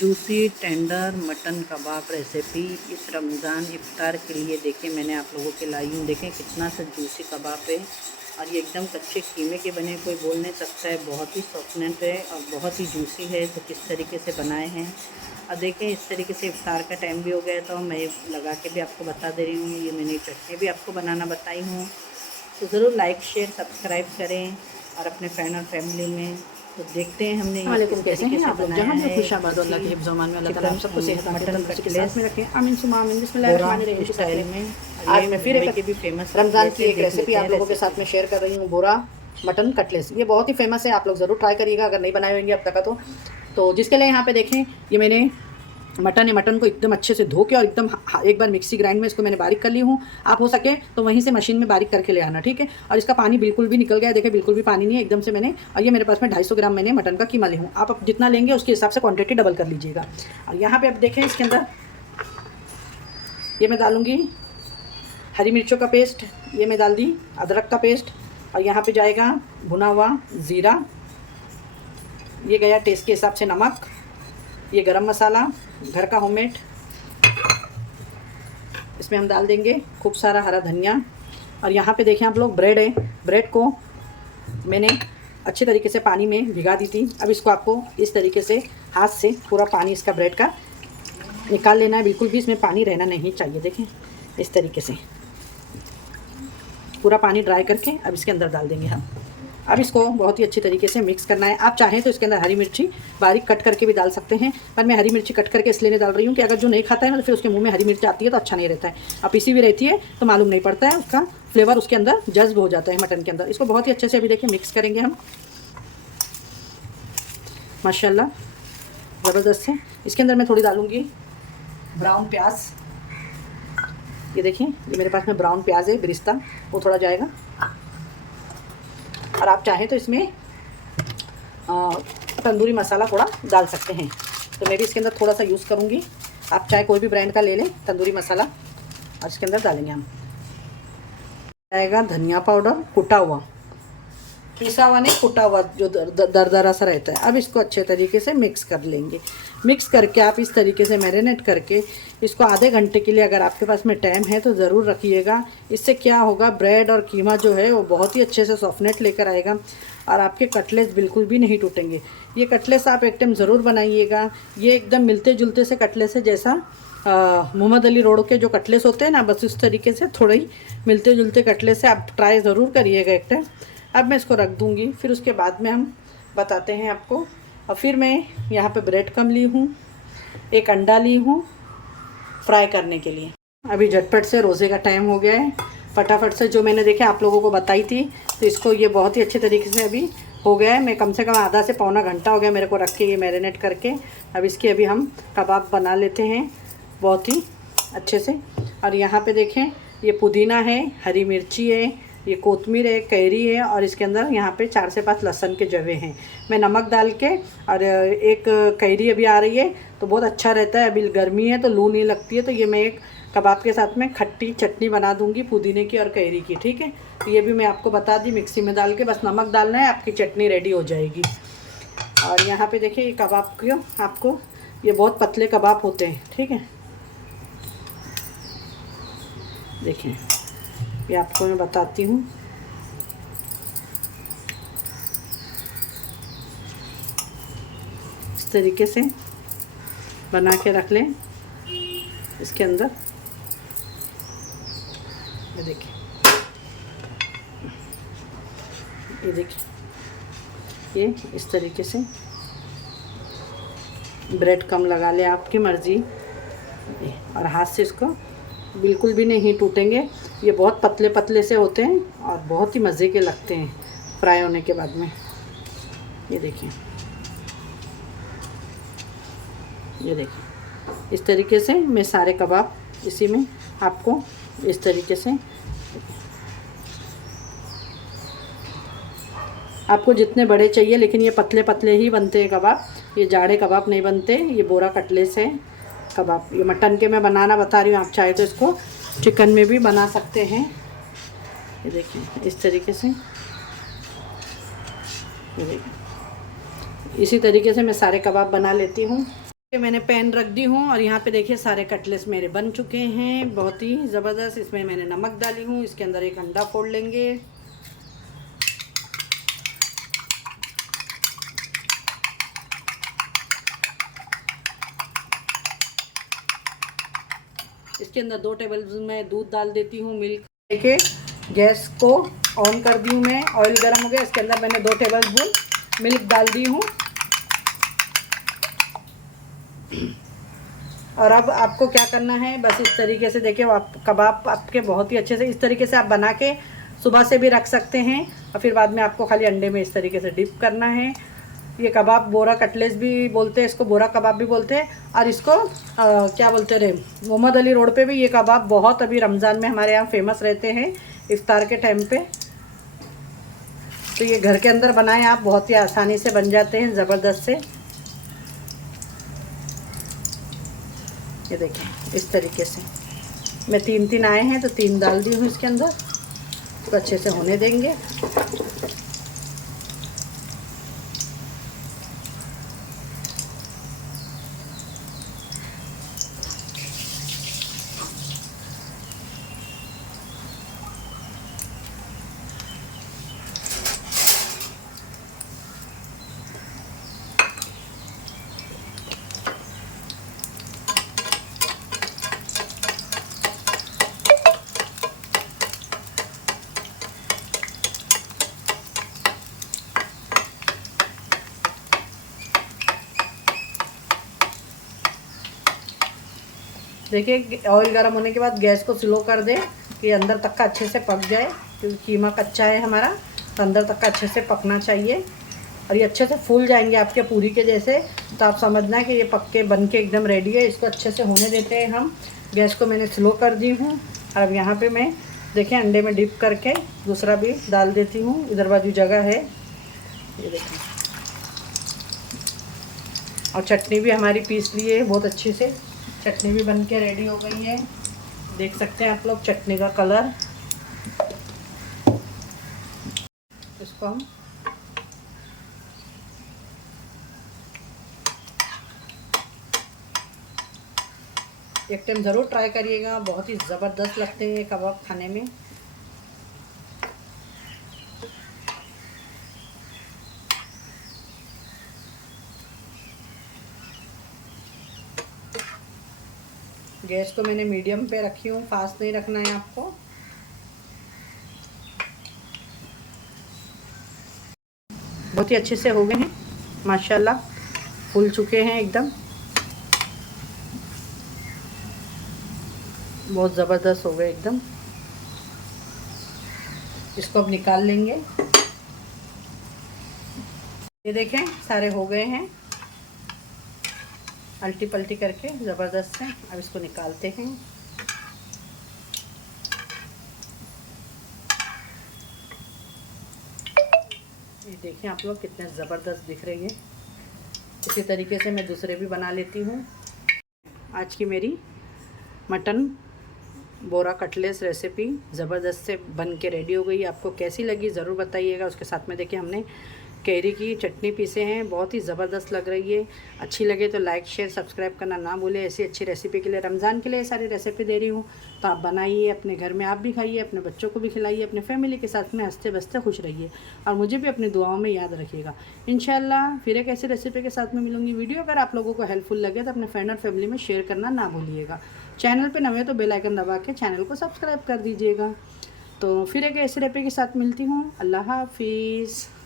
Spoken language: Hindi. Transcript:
जूसी टेंडर मटन कबाब रेसिपी इस रमज़ान इफ्तार के लिए देखिए मैंने आप लोगों के लाई हूँ। देखें कितना सा जूसी कबाब है और ये एकदम कच्चे कीमे के बने, कोई बोल नहीं सकता है। बहुत ही सॉफ्टनेस है और बहुत ही जूसी है। तो किस तरीके से बनाए हैं और देखें इस तरीके से इफ्तार का टाइम भी हो गया तो मैं लगा के भी आपको बता दे रही हूँ। ये मैंने चटनी भी आपको बनाना बताई हूँ, तो ज़रूर लाइक शेयर सब्सक्राइब करें और अपने फ्रेंड और फैमिली में। तो देखते हैं हमने वालेकुम, कैसे हैं आप लोग? जहाँ भी खुशाबाद अल्लाह के हिफ्ज़ मान में अल्लाह ताला आप सबको सेहत मटन के साथ में रखें। आमीन सुमा आमीन। बिस्मिल्लाहिर्रहमानिर्रहीम स्टाइल में आज मैं फिर एक भी फेमस रमज़ान की एक रेसिपी आप लोगों के साथ में शेयर कर रही हूँ। बोरा मटन कटलेस, ये बहुत ही फेमस है, आप लोग ज़रूर ट्राई करिएगा अगर नहीं बनाए होंगे अब तक तो जिसके लिए यहाँ पे देखें ये मैंने मटन को एकदम अच्छे से धो के और एकदम एक बार मिक्सी ग्राइंड में इसको मैंने बारीक कर ली हूँ। आप हो सके तो वहीं से मशीन में बारीक करके ले आना, ठीक है। और इसका पानी बिल्कुल भी निकल गया, देखिए बिल्कुल भी पानी नहीं है एकदम से मैंने। और ये मेरे पास में 250 ग्राम मैंने मटन का कीमा ली हूँ। आप जितना लेंगे उसके हिसाब से क्वांटिटी डबल कर लीजिएगा। और यहाँ पे आप देखें इसके अंदर ये मैं डालूँगी हरी मिर्चों का पेस्ट, ये मैं डाल दी अदरक का पेस्ट, और यहाँ पर जाएगा भुना हुआ ज़ीरा, ये गया टेस्ट के हिसाब से नमक, ये गरम मसाला घर का होममेड, इसमें हम डाल देंगे खूब सारा हरा धनिया। और यहाँ पे देखें आप लोग ब्रेड है, ब्रेड को मैंने अच्छे तरीके से पानी में भिगा दी थी। अब इसको आपको इस तरीके से हाथ से पूरा पानी इसका ब्रेड का निकाल लेना है, बिल्कुल भी इसमें पानी रहना नहीं चाहिए। देखें इस तरीके से पूरा पानी ड्राई करके अब इसके अंदर डाल देंगे हम। अब इसको बहुत ही अच्छी तरीके से मिक्स करना है। आप चाहें तो इसके अंदर हरी मिर्ची बारीक कट करके भी डाल सकते हैं, पर मैं हरी मिर्ची कट करके इसलिए नहीं डाल रही हूँ कि अगर जो नहीं खाता है तो फिर उसके मुंह में हरी मिर्च आती है तो अच्छा नहीं रहता है। अब पीसी भी रहती है तो मालूम नहीं पड़ता है, उसका फ्लेवर उसके अंदर जज्ब हो जाता है मटन के अंदर। इसको बहुत ही अच्छे से अभी देखिए मिक्स करेंगे हम माशाल्लाह ज़बरदस्त से। इसके अंदर मैं थोड़ी डालूँगी ब्राउन प्याज, ये देखिए ये मेरे पास में ब्राउन प्याज है बिरिस्ता, वो थोड़ा जाएगा। और आप चाहें तो इसमें तंदूरी मसाला थोड़ा डाल सकते हैं, तो मैं भी इसके अंदर थोड़ा सा यूज़ करूँगी। आप चाहे कोई भी ब्रांड का ले लें तंदूरी मसाला, और इसके अंदर डालेंगे हम आएगा धनिया पाउडर कुटा हुआ, पिसा हुआ नहीं कुटा हुआ, जो दरदरा सा रहता है। अब इसको अच्छे तरीके से मिक्स कर लेंगे। मिक्स करके आप इस तरीके से मैरिनेट करके इसको आधे घंटे के लिए अगर आपके पास में टाइम है तो ज़रूर रखिएगा। इससे क्या होगा, ब्रेड और कीमा जो है वो बहुत ही अच्छे से सॉफ्टनेस लेकर आएगा और आपके कटलेस बिल्कुल भी नहीं टूटेंगे। ये कटलेस आप एक टाइम ज़रूर बनाइएगा। ये एकदम मिलते जुलते से कटलेस है, जैसा मोहम्मद अली रोड के जो कटलेस होते हैं ना, बस उस तरीके से थोड़े ही मिलते जुलते कटलेस से आप ट्राई ज़रूर करिएगा एक टाइम। अब मैं इसको रख दूँगी, फिर उसके बाद में हम बताते हैं आपको। और फिर मैं यहाँ पे ब्रेड कम ली हूँ, एक अंडा ली हूँ फ्राई करने के लिए। अभी झटपट से रोज़े का टाइम हो गया है, फटाफट से जो मैंने देखे आप लोगों को बताई थी, तो इसको ये बहुत ही अच्छे तरीके से अभी हो गया है। मैं कम से कम आधा से पौना घंटा हो गया मेरे को रख के ये मैरिनेट करके। अब इसके अभी हम कबाब बना लेते हैं बहुत ही अच्छे से। और यहाँ पे देखें ये पुदीना है, हरी मिर्ची है, ये कोतमीर है, कैरी है, और इसके अंदर यहाँ पे 4 से 5 लहसुन के जवे हैं। मैं नमक डाल के, और एक कैरी अभी आ रही है तो बहुत अच्छा रहता है, अभी गर्मी है तो लू नहीं लगती है, तो ये मैं एक कबाब के साथ में खट्टी चटनी बना दूँगी पुदीने की और कैरी की, ठीक है। तो ये भी मैं आपको बता दी, मिक्सी में डाल के बस नमक डालना है, आपकी चटनी रेडी हो जाएगी। और यहाँ पर देखिए ये कबाब क्यों आपको, ये बहुत पतले कबाब होते हैं, ठीक है। देखिए ये आपको मैं बताती हूँ। इस तरीके से बना के रख लें इसके अंदर। ये देखिए, ये देखिए ये इस तरीके से ब्रेड कम लगा ले आपकी मर्ज़ी, और हाथ से इसको बिल्कुल भी नहीं टूटेंगे। ये बहुत पतले पतले से होते हैं और बहुत ही मज़े के लगते हैं फ्राई होने के बाद में। ये देखिए, ये देखिए इस तरीके से मैं सारे कबाब इसी में आपको इस तरीके से, आपको जितने बड़े चाहिए, लेकिन ये पतले पतले ही बनते हैं कबाब, ये जाड़े कबाब नहीं बनते। ये बोरा कटलेस है कबाब, ये मटन के मैं बनाना बता रही हूँ, आप चाहे तो इसको चिकन में भी बना सकते हैं। ये देखिए इस तरीके से, ये देखिए इसी तरीके से मैं सारे कबाब बना लेती हूँ। मैंने पैन रख दी हूँ और यहाँ पे देखिए सारे कटलेट्स मेरे बन चुके हैं, बहुत ही ज़बरदस्त। इसमें मैंने नमक डाली हूँ। इसके अंदर एक अंडा फोड़ लेंगे। इसके अंदर 2 टेबल स्पून मैं दूध डाल देती हूँ, मिल्क। देखिए गैस को ऑन कर दी हूँ मैं, ऑयल गर्म हो गया। इसके अंदर मैंने 2 टेबल स्पून मिल्क डाल दी हूँ। और अब आपको क्या करना है, बस इस तरीके से देखिए आप कबाब आपके बहुत ही अच्छे से इस तरीके से आप बना के सुबह से भी रख सकते हैं और फिर बाद में आपको खाली अंडे में इस तरीके से डिप करना है। ये कबाब बोरा कटलेट्स भी बोलते हैं, इसको बोरा कबाब भी बोलते हैं। और इसको क्या बोलते रहे, मोहम्मद अली रोड पे भी ये कबाब बहुत अभी रमज़ान में हमारे यहाँ फेमस रहते हैं इफ्तार के टाइम पे। तो ये घर के अंदर बनाएं आप, बहुत ही आसानी से बन जाते हैं ज़बरदस्त से। ये देखें इस तरीके से मैं 3 आए हैं तो 3 डाल दी हूँ इसके अंदर। तो अच्छे से होने देंगे। देखिए ऑयल गर्म होने के बाद गैस को स्लो कर दें कि अंदर तक का अच्छे से पक जाए, क्योंकि कीमा कच्चा है हमारा, तो अंदर तक का अच्छे से पकना चाहिए। और ये अच्छे से फूल जाएंगे आपके पूरी के जैसे। तो आप समझना है कि ये पक के बन के एकदम रेडी है। इसको अच्छे से होने देते हैं हम। गैस को मैंने स्लो कर दी हूँ। और अब यहाँ पे मैं देखें अंडे में डिप करके दूसरा भी डाल देती हूँ। इधर बाजू जगह है, ये देखें। और चटनी भी हमारी पीस ली है बहुत अच्छी से। चटनी भी बन के रेडी हो गई है, देख सकते हैं आप लोग चटनी का कलर। इसको हम एक टाइम ज़रूर ट्राई करिएगा, बहुत ही ज़बरदस्त लगते हैं ये कबाब खाने में। गैस को मैंने मीडियम पे रखी हूँ, फास्ट नहीं रखना है आपको। बहुत ही अच्छे से हो गए हैं माशाल्लाह, फूल चुके हैं एकदम, बहुत ज़बरदस्त हो गए एकदम। इसको अब निकाल लेंगे। ये देखें सारे हो गए हैं अल्टी पल्टी करके ज़बरदस्त से। अब इसको निकालते हैं। ये देखें आप लोग कितने ज़बरदस्त दिख रही है। इसी तरीके से मैं दूसरे भी बना लेती हूँ। आज की मेरी मटन बोरा कटलेट्स रेसिपी ज़बरदस्त से बन के रेडी हो गई। आपको कैसी लगी ज़रूर बताइएगा। उसके साथ में देखिए हमने कैरी की चटनी पीसे हैं, बहुत ही ज़बरदस्त लग रही है। अच्छी लगे तो लाइक शेयर सब्सक्राइब करना ना भूलें। ऐसी अच्छी रेसिपी के लिए रमज़ान के लिए सारी रेसिपी दे रही हूँ, तो आप बनाइए, अपने घर में आप भी खाइए, अपने बच्चों को भी खिलाइए, अपने फैमिली के साथ में हंसते बसते खुश रहिए और मुझे भी अपनी दुआओं में याद रखिएगा। इंशाल्लाह फिर एक ऐसी रेसिपी के साथ में मिलूँगी। वीडियो अगर आप लोगों को हेल्पफुल लगे तो अपने फ्रेंड और फैमिली में शेयर करना ना भूलिएगा। चैनल पर नए तो बेल आइकन दबा के चैनल को सब्सक्राइब कर दीजिएगा। तो फिर एक ऐसी रेसिपी के साथ मिलती हूँ। अल्लाह हाफिज़।